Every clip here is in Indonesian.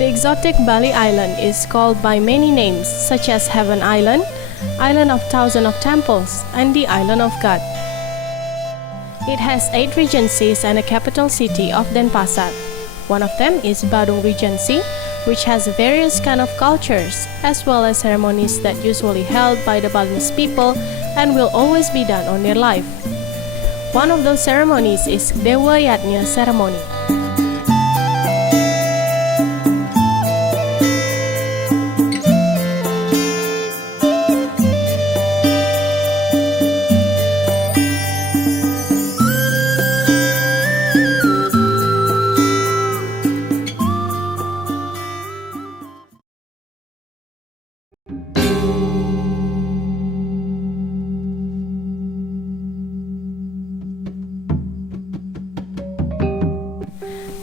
The exotic Bali Island is called by many names such as Heaven Island, Island of Thousand of Temples, and the Island of God. It has 8 regencies and a capital city of Denpasar. One of them is Badung Regency, which has various kind of cultures as well as ceremonies that usually held by the Balinese people and will always be done on their life. One of those ceremonies is Dewa Yatnya ceremony.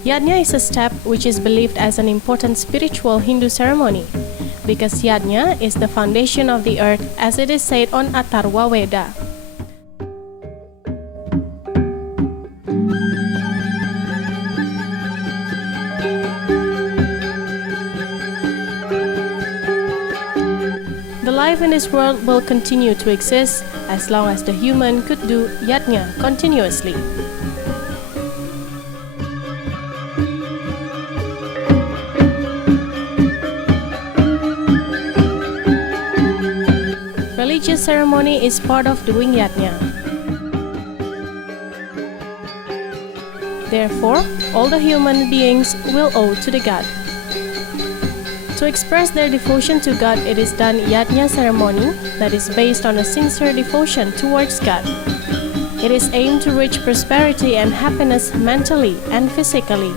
Yatnya is a step which is believed as an important spiritual Hindu ceremony, because Yatnya is the foundation of the earth as it is said on Atharva Veda. The life in this world will continue to exist as long as the human could do Yatnya continuously. Religious ceremony is part of doing Yatnya. Therefore, all the human beings will owe to the god. To express their devotion to God, it is done Yatnya ceremony that is based on a sincere devotion towards God. It is aimed to reach prosperity and happiness mentally and physically.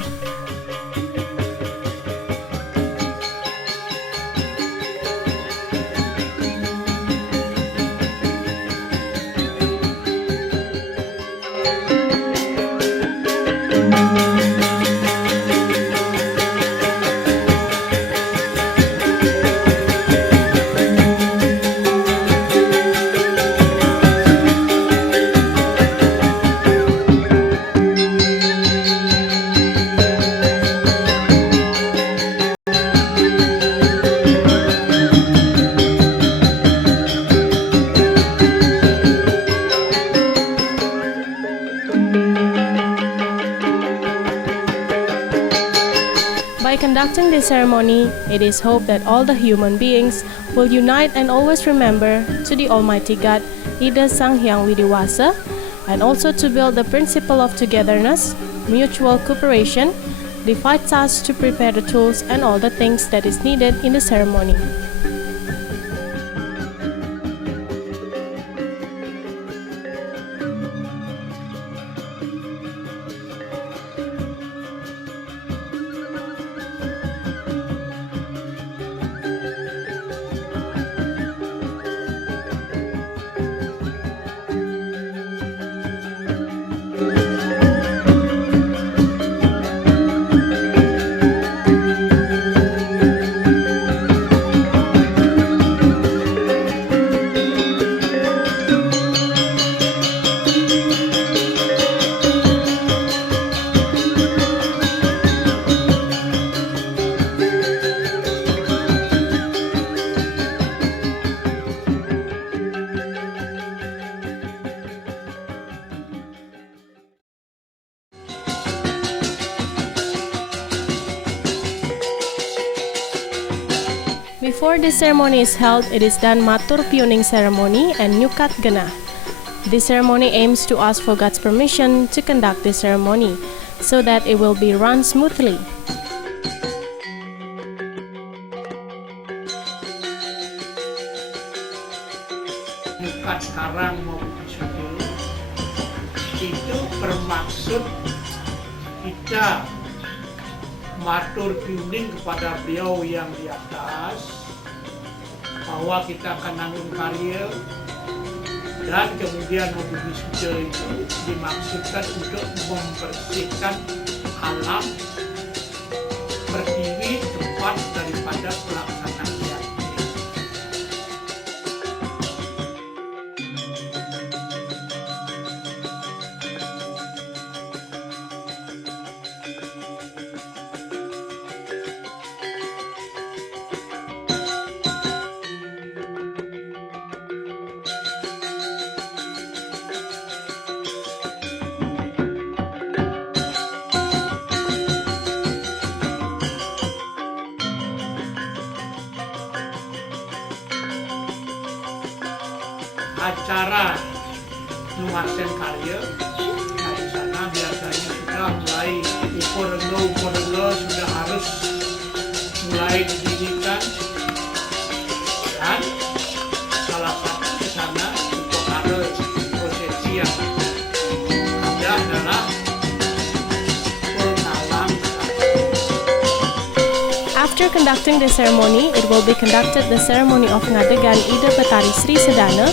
By conducting this ceremony, it is hoped that all the human beings will unite and always remember to the Almighty God, Ida Sang Hyang Widiwasa, and also to build the principle of togetherness, mutual cooperation, divide tasks to prepare the tools and all the things that is needed in the ceremony. Before this ceremony is held, it is done Matur Pioning ceremony and Nyukat Gena. This ceremony aims to ask for God's permission to conduct this ceremony so that it will be run smoothly. Nyukat karang maupun suci itu bermaksud kita matur piuning kepada beliau yang di atas bahwa kita akan nanggung karya, dan kemudian mobil wisuda itu dimaksudkan untuk membersihkan alam pertiwi tempat daripada pelaksanaan yati. Acara nuasen karya dari sana biasanya sudah mulai ukur sudah harus mulai didirikan, dan salah satu di sana untuk ada prosesi yang ada adalah pengalang. After conducting the ceremony, it will be conducted the ceremony of Ngadegan Ida Betari Sri Sedana,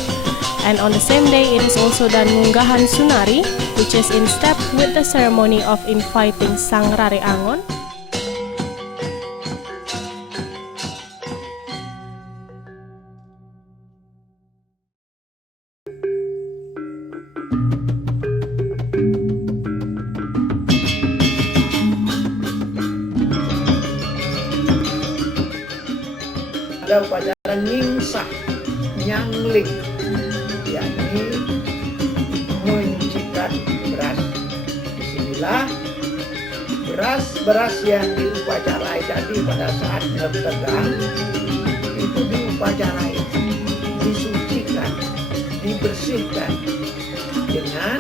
and on the same day it is also done Munggahan Sunari, which is in step with the ceremony of inviting Sang Rare Angon. Ada upacara nyingsah, nyanglik, yakni menyucikan beras. Disinilah beras yang diupacarai tadi pada saat ngetegang itu diupacarai, disucikan, dibersihkan dengan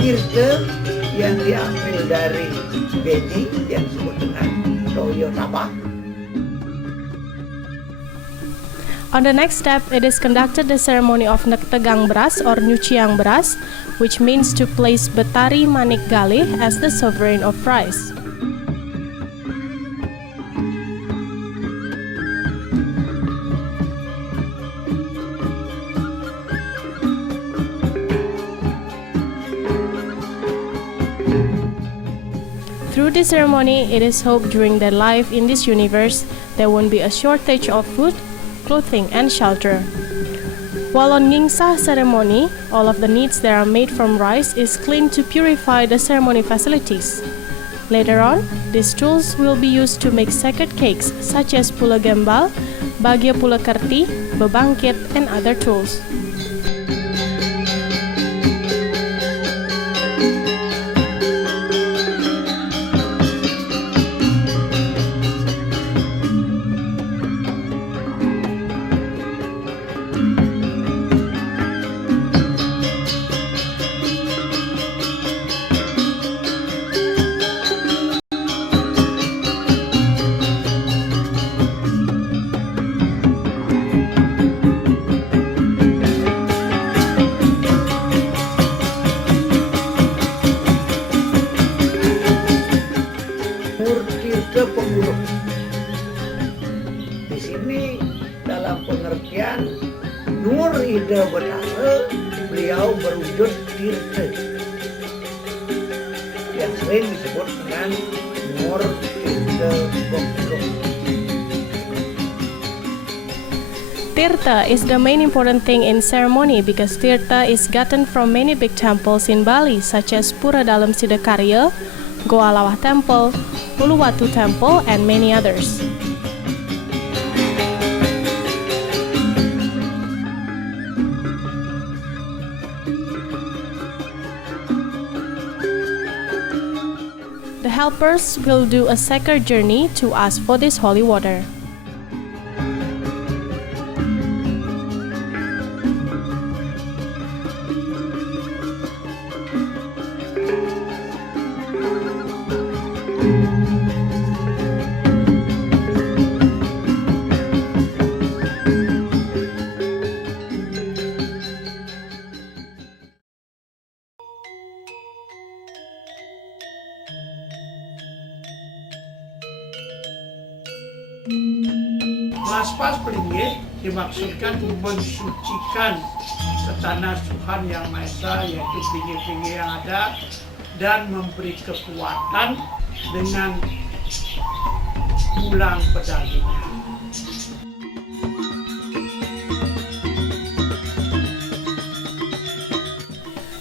tirta yang diambil dari beji yang disebut dengan toyo tabah. On the next step, it is conducted the ceremony of Nektegang Beras or Nyuciang Beras, which means to place Betari Manik Galih as the sovereign of rice. Through this ceremony, it is hoped during their life in this universe, there won't be a shortage of food, clothing, and shelter. While on Ngingsah ceremony, all of the needs that are made from rice is cleaned to purify the ceremony facilities. Later on, these tools will be used to make sacred cakes such as pula gembal, bagya pula kerti, bebangkit, and other tools. Tirta Pengurus. Di sini dalam pengertian Nur Ida Betara, beliau berwujud tirta yang sering disebut dengan Nur Ida Pengurus. Tirta is the main important thing in ceremony because tirta is gotten from many big temples in Bali such as Pura Dalam Sidakarya, Goa Lawah Temple, Uluwatu Temple, and many others. The helpers will do a second journey to ask for this holy water. Melaspas pelinggih dimaksudkan mensucikan ke tanah Tuhan Yang Maha Esa, yaitu pinggir-pinggir yang ada, dan memberi kekuatan dengan tulang pedaginya.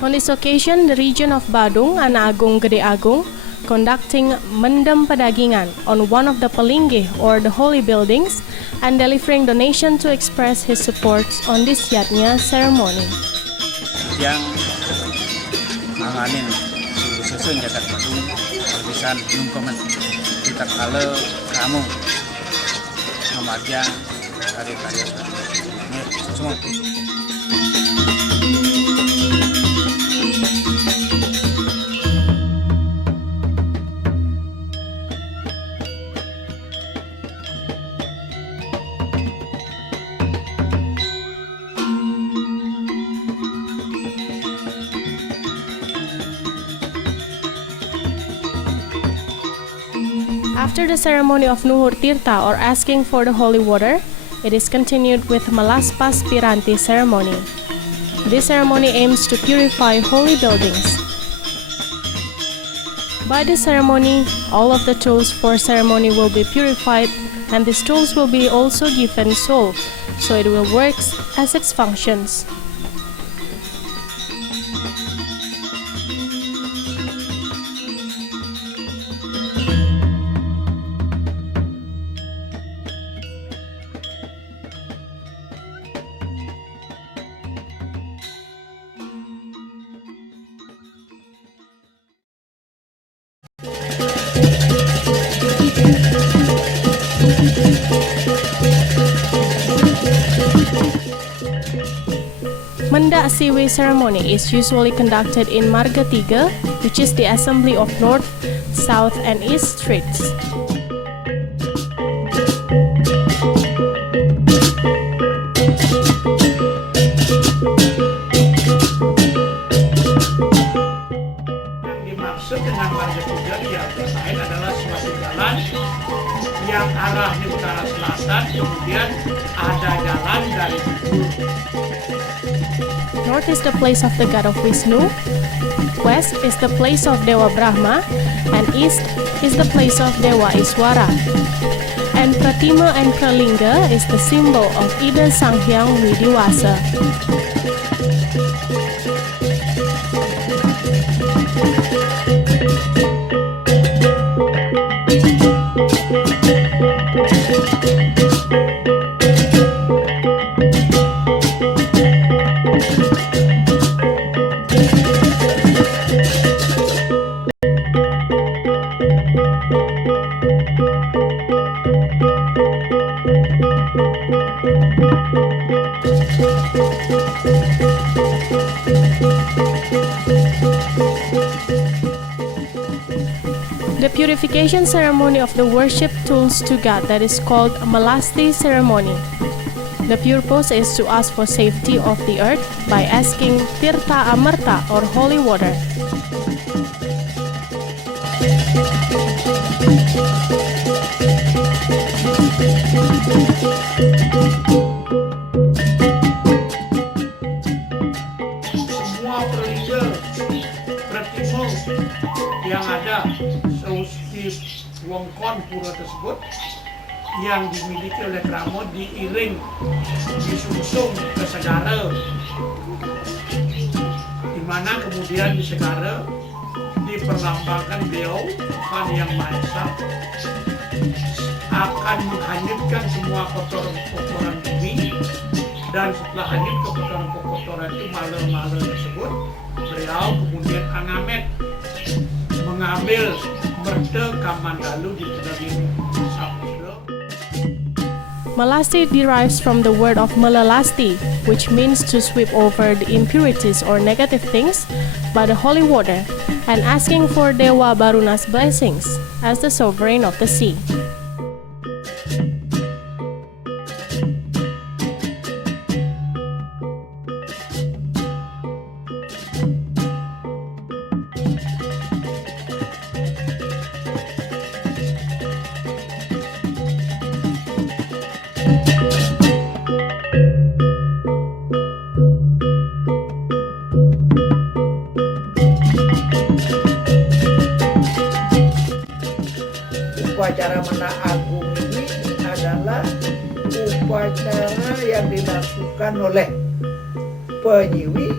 On this occasion, the region of Badung, Anak Agung, Gede Agung, conducting mendem pedagingan on one of the pelinggih or the holy buildings and delivering donation to express his support on this yatnya ceremony. Yang nanganin susun jagat Badung perpisahan nungkomen kita kalau kamu ngamarja karya-karya semua. After the ceremony of Nuhur Tirta or asking for the holy water, it is continued with Melaspas Piranti ceremony. This ceremony aims to purify holy buildings. By this ceremony, all of the tools for ceremony will be purified, and these tools will be also given soul, so it will work as its functions. Mendak Siwe ceremony is usually conducted in Marga Tiga, which is the assembly of North, South, and East streets. Yang dimaksud dengan Marga Tiga yang lain adalah suatu jalan yang arahnya utara selatan, kemudian ada jalan dari timur. North is the place of the god of Vishnu, West is the place of Dewa Brahma, and East is the place of Dewa Iswara. And Pratima and Pralingga is the symbol of Ida Sanghyang Widiwasa. The purification ceremony of the worship tools to God that is called Melasti ceremony. The purpose is to ask for safety of the earth by asking Tirta Amarta or holy water. Semua perlingga, pratimung yang ada di Wongkon Pura tersebut yang dimiliki oleh Kramo diiring, disungsung ke Segara, di mana kemudian di Segara diperlambangkan beliau Tuhan Yang Maha Esa akan menghanyutkan semua kotoran-kotoran bumi, dan setelah hanyut kotoran-kotoran itu maler-maler tersebut, beliau kemudian angamet mengambil seperti kamandalu di negeri Samudra. Malasti derives from the word of melalasti, which means to sweep over the impurities or negative things by the holy water, and asking for Dewa Baruna's blessings as the sovereign of the sea. Upacara Mena Agung ini adalah upacara yang dilakukan oleh penyiwi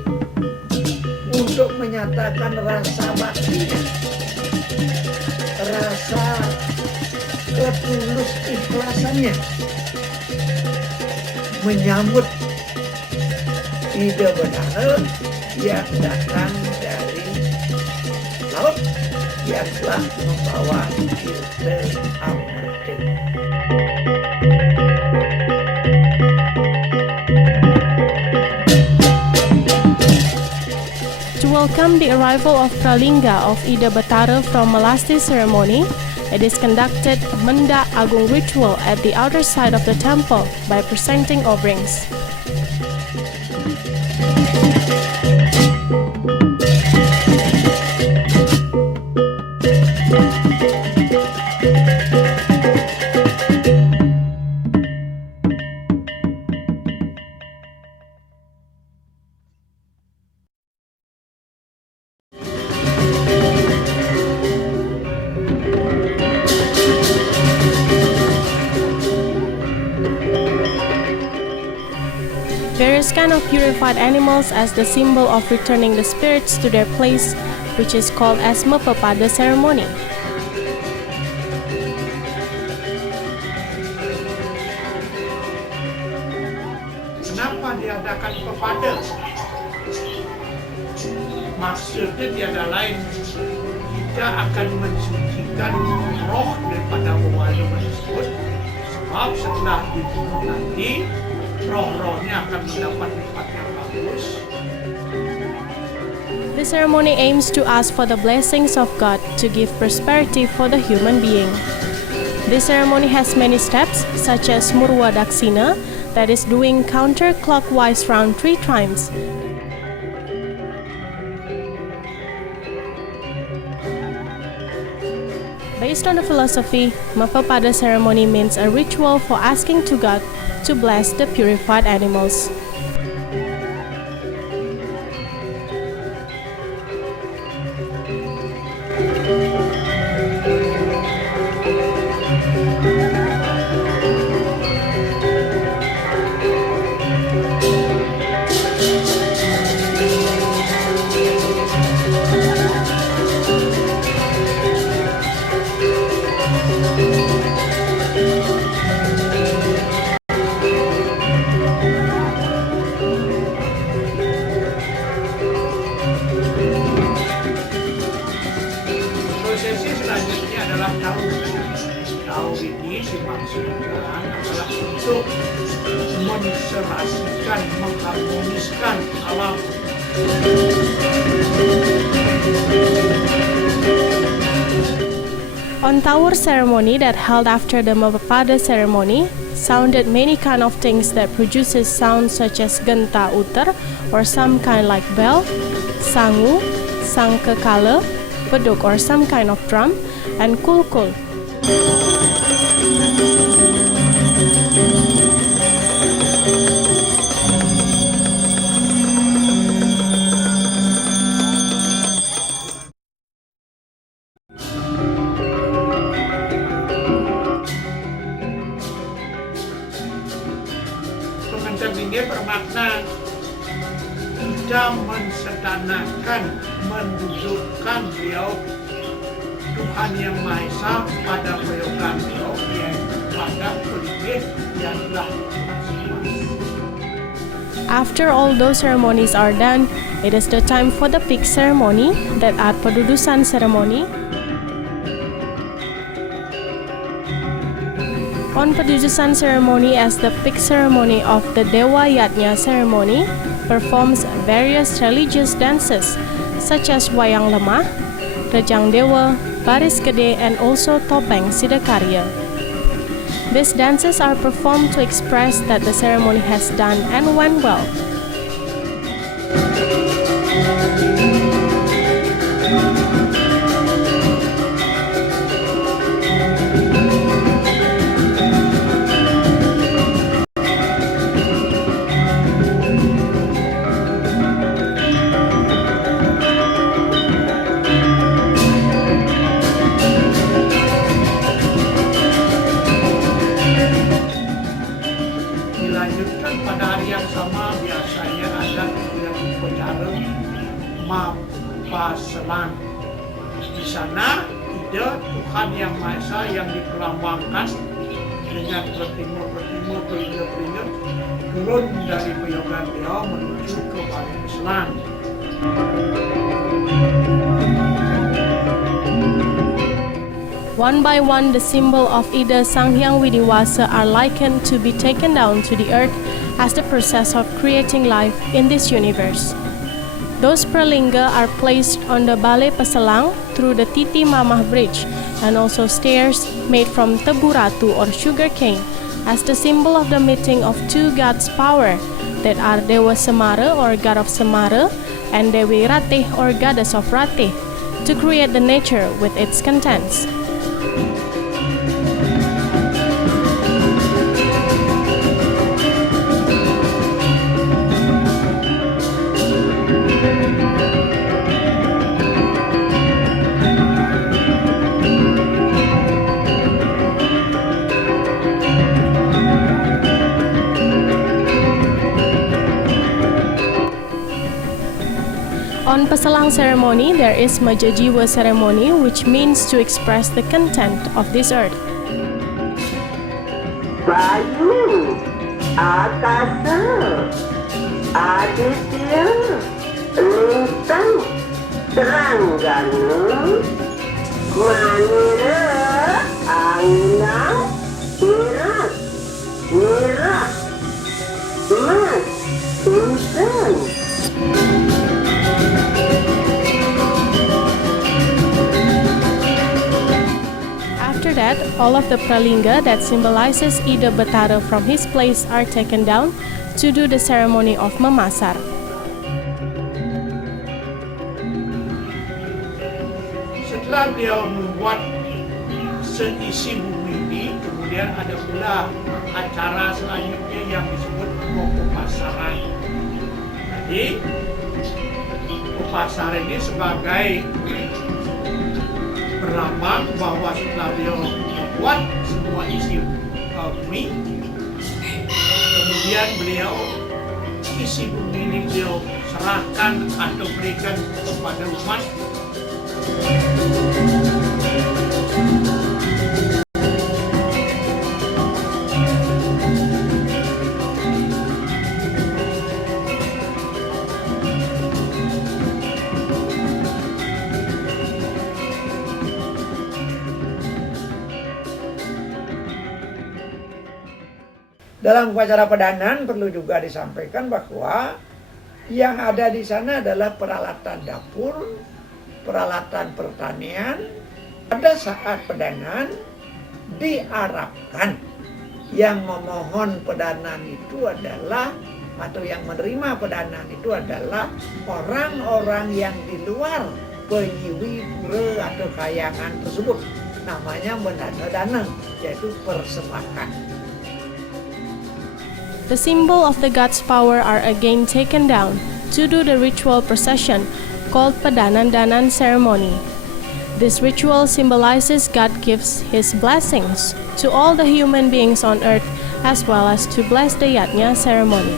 untuk menyatakan rasa baktinya, rasa ketulus ikhlasannya menyambut Ida Batara yang datang dari laut yang telah membawa kita amarga. To welcome the arrival of Pralingga of Ida Batara from Malasti ceremony, it is conducted Menda Agung ritual at the outer side of the temple by presenting offerings. Various kind of purified animals as the symbol of returning the spirits to their place, which is called as Mepepada ceremony. Kenapa diadakan pepada? Maksudnya tiada lain, kita akan mensucikan roh daripada wawali tersebut, sebab setelah dibunuh nanti roh-rohnya akan mendapat tempat yang bagus. The ceremony aims to ask for the blessings of God to give prosperity for the human being. This ceremony has many steps, such as Murwa Daksina, that is doing counterclockwise round 3 times. Based on the philosophy, Mepepada ceremony means a ritual for asking to God to bless the purified animals. Prosesi selanjutnya adalah taur. Taur ini dimaksudkan adalah untuk menserasikan, mengharmoniskan alam. On Taur ceremony that held after the Mepepada ceremony, sounded many kind of things that produces sounds such as genta uter or some kind like bell, sangu, sangkekala, beduk or some kind of drum, and kulkul. Pengantin ini bermakna kita mensedanakan, mendudukkan beliau Tuhan Yang Maha Esa pada keyogan beliau, yaitu pada pelitih yang telah After all those ceremonies are done, it is the time for the peak ceremony, that at Padudusan ceremony. On Pedujusan ceremony, as the peak ceremony of the Dewa Yatnya ceremony, performs various religious dances such as Wayang Lemah, Rejang Dewa, Baris Gede, and also Topeng Sidakarya. These dances are performed to express that the ceremony has done and went well. Dilanjutkan pada hari yang sama biasanya ada kegiatan upacara Mapaselan. Di sana ide Tuhan Yang Maha Esa yang diperlambangkan dengan bertimur-bertimur beringat-beringat turun dari Peyogan Dewa menuju ke Balai Peselan. One by one, the symbol of Ida Sang Hyang Widiwasa are likened to be taken down to the earth as the process of creating life in this universe. Those pralinga are placed on the Balai Peselang through the Titi Mamah Bridge and also stairs made from tebu ratu or sugar cane as the symbol of the meeting of two gods' power that are Dewa Semara or God of Semara and Dewi Ratih or Goddess of Ratih to create the nature with its contents. On Peselang ceremony, there is Majajiwa ceremony, which means to express the content of this earth. Bayu, Akasa, Aditya, Lintang, Teranggana, Manira, Ainang, Miras, Mirah, Mas, Insan. After that, all of the pralinga that symbolizes Ida Betara from his place are taken down to do the ceremony of memasar. Setelah beliau membuat seisi bumi ini, kemudian ada pula acara selanjutnya yang disebut Upasaran. Jadi, Upasaran ini sebagai berlambang bahwa setelah beliau membuat semua isi bumi, kemudian beliau isi bumi ini beliau serahkan atau berikan kepada umat. Dalam upacara pedanan perlu juga disampaikan bahwa yang ada di sana adalah peralatan dapur, peralatan pertanian. Pada saat pedanan diharapkan yang memohon pedanan itu adalah atau yang menerima pedanan itu adalah orang-orang yang di luar penyiwi pura atau kayangan tersebut. Namanya mendana-dana, yaitu persembahan. The symbol of the god's power are again taken down to do the ritual procession called Pedanan-danan ceremony. This ritual symbolizes God gives His blessings to all the human beings on earth as well as to bless the Yatnya ceremony.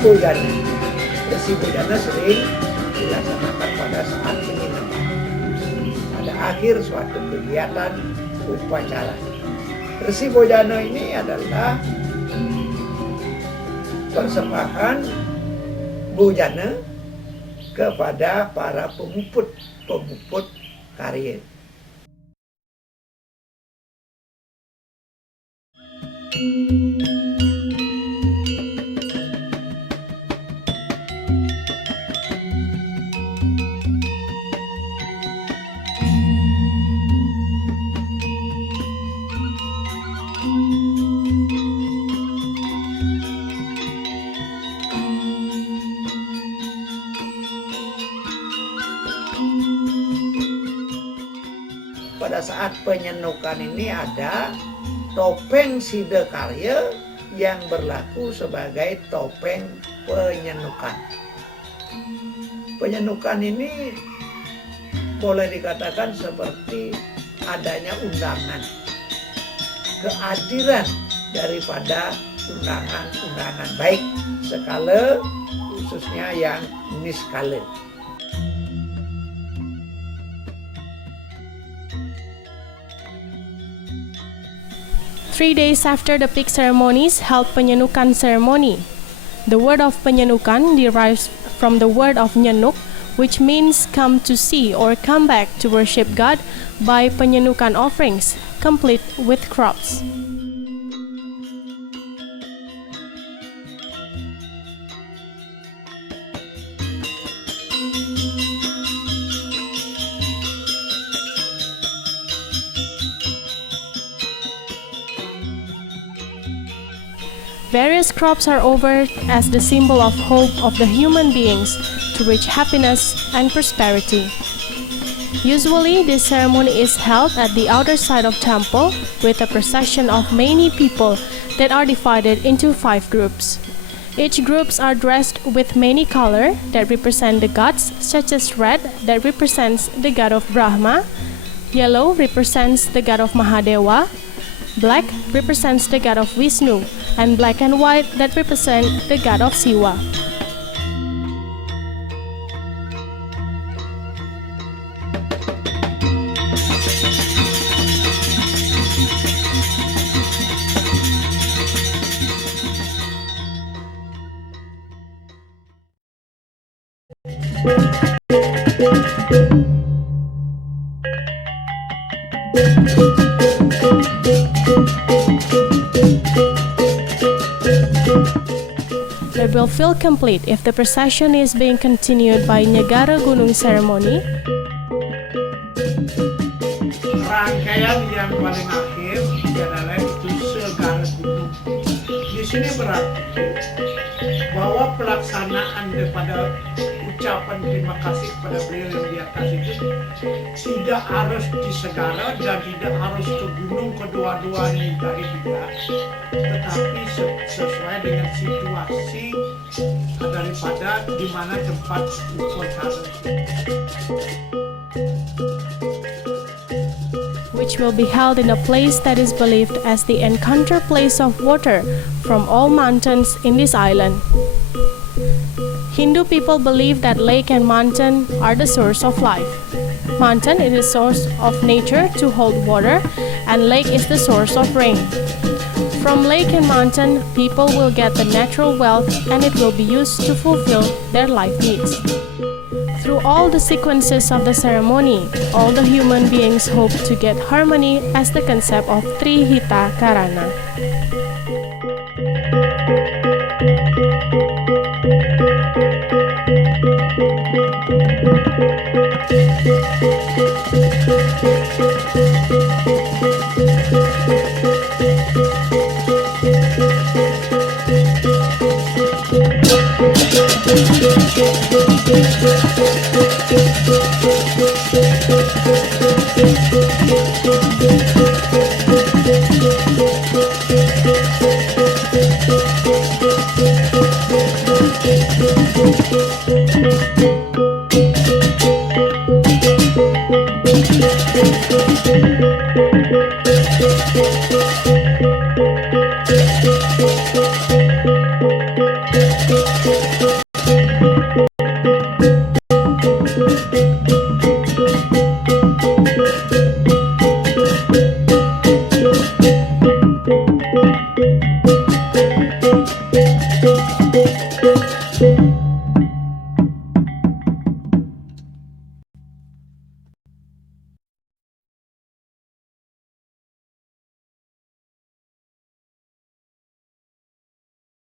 bojana. Resi bojana sering dilaksanakan pada saat penginapan, pada akhir suatu kegiatan upacara. Resi bojana ini adalah persembahan bojana kepada para pemuput karir. Pada saat penyenukan ini ada topeng Sidakarya yang berlaku sebagai topeng penyenukan. Penyenukan ini boleh dikatakan seperti adanya undangan, kehadiran daripada undangan-undangan baik skala khususnya yang niskala. 3 days after the peak ceremonies held Penyenukan ceremony. The word of Penyenukan derives from the word of Nyenuk, which means come to see or come back to worship God by Penyenukan offerings, complete with crops. Various crops are offered as the symbol of hope of the human beings to reach happiness and prosperity. Usually, this ceremony is held at the outer side of temple with a procession of many people that are divided into 5 groups. Each groups are dressed with many colors that represent the gods, such as red that represents the god of Brahma, yellow represents the god of Mahadewa, black represents the god of Vishnu, and black and white that represent the god of Siwa. It will feel complete if the procession is being continued by Nyagara Gunung ceremony. Rangkaian yang paling akhir adalah itu segala gunung. Di sini berarti bahwa pelaksanaan daripada ucapan terima kasih kepada beliau yang di atas itu tidak harus di segara dan tidak harus ke gunung kedua-duanya dari tidak, tetapi sesuai dengan situasi daripada di mana tempat upacara, which will be held in a place that is believed as the encounter place of water from all mountains in this island. Hindu people believe that lake and mountain are the source of life. Mountain is the source of nature to hold water, and lake is the source of rain. From lake and mountain, people will get the natural wealth and it will be used to fulfill their life needs. Through all the sequences of the ceremony, all the human beings hope to get harmony as the concept of Trihita Karana. Thank you.